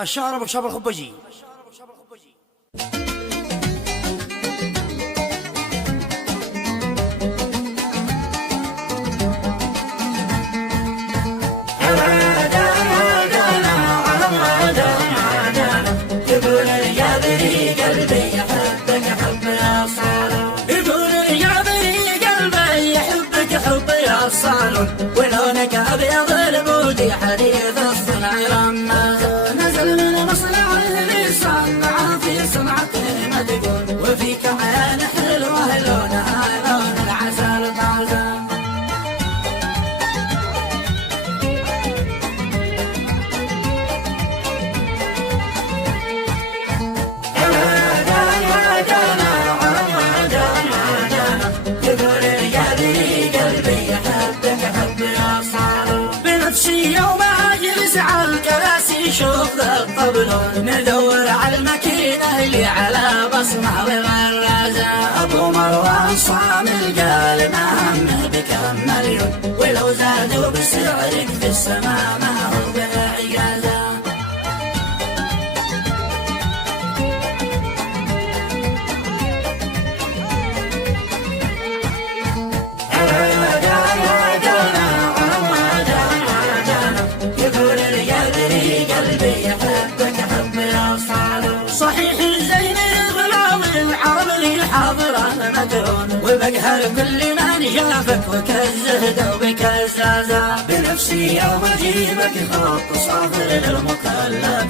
الشارب وشاب الخبجي. ولونك ابيض البودي حديث الصنع رمز نزل من مصنع اللي صنع في صنعته مدقون وفيك عين حلوه لونها لون العسل طازه يوم اجلس على الكراسي شوف ذا الطبل ندور على الماكينه اللي على بصمه وغرازه ابو مروان صامل قال ما همه بكم مليون ولو زادوا بسعرك في السماء ما هو بعجازه وبقهر كل من شافك وكالزهد وبكالزازة بنفسي يوم اجيبك خط صافر للمكلف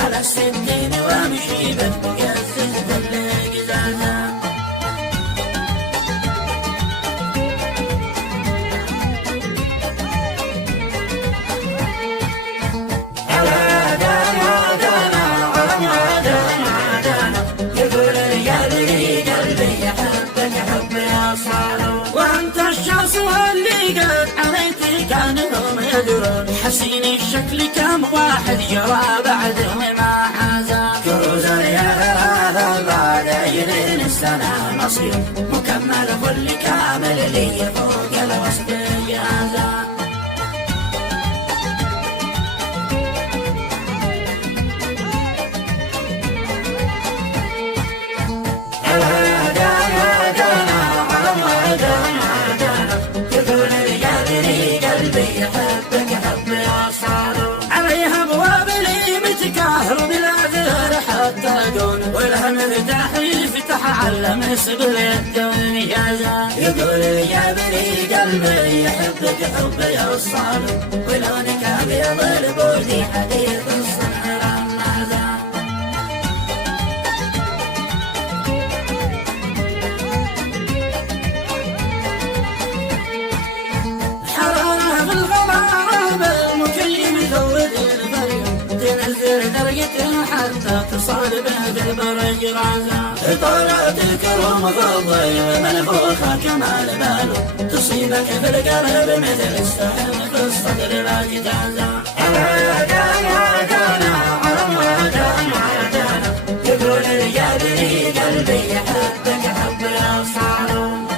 على السنين وامشي بك الزهد القزازة حسين الشكل كم واحد جرى بعده ما حازا كروزر يا هذا بعد 20 سنة مصير مكمل كل كامل لي فوق الوصف جازا والهم فتح يفتح على مسبل الدنيا يقول يا بني قلبي يحبك حب يوصل ولونك ابيض البودي حديث الصنع رمازه حرارة في الغمام المكيف يزود البريد تنزل درجة حتى تصال به بالبرج رازا طلعت الكرم ضلي منفوخة كمال باله تصيبك في القلب مثل السهم في الصدر لا جتازا يقول يا بني قلبي يحبك حب يوصل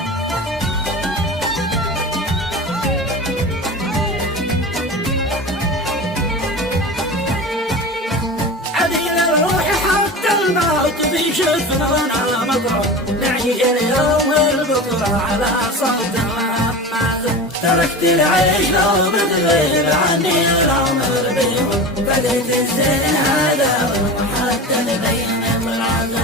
في شفنا وانا مطرح نعيش اليوم والبكره على صوت الهمازه تركت العيش لو بتغيب عني العمر بيهم بديت الزين هذا وحتى بين العذاب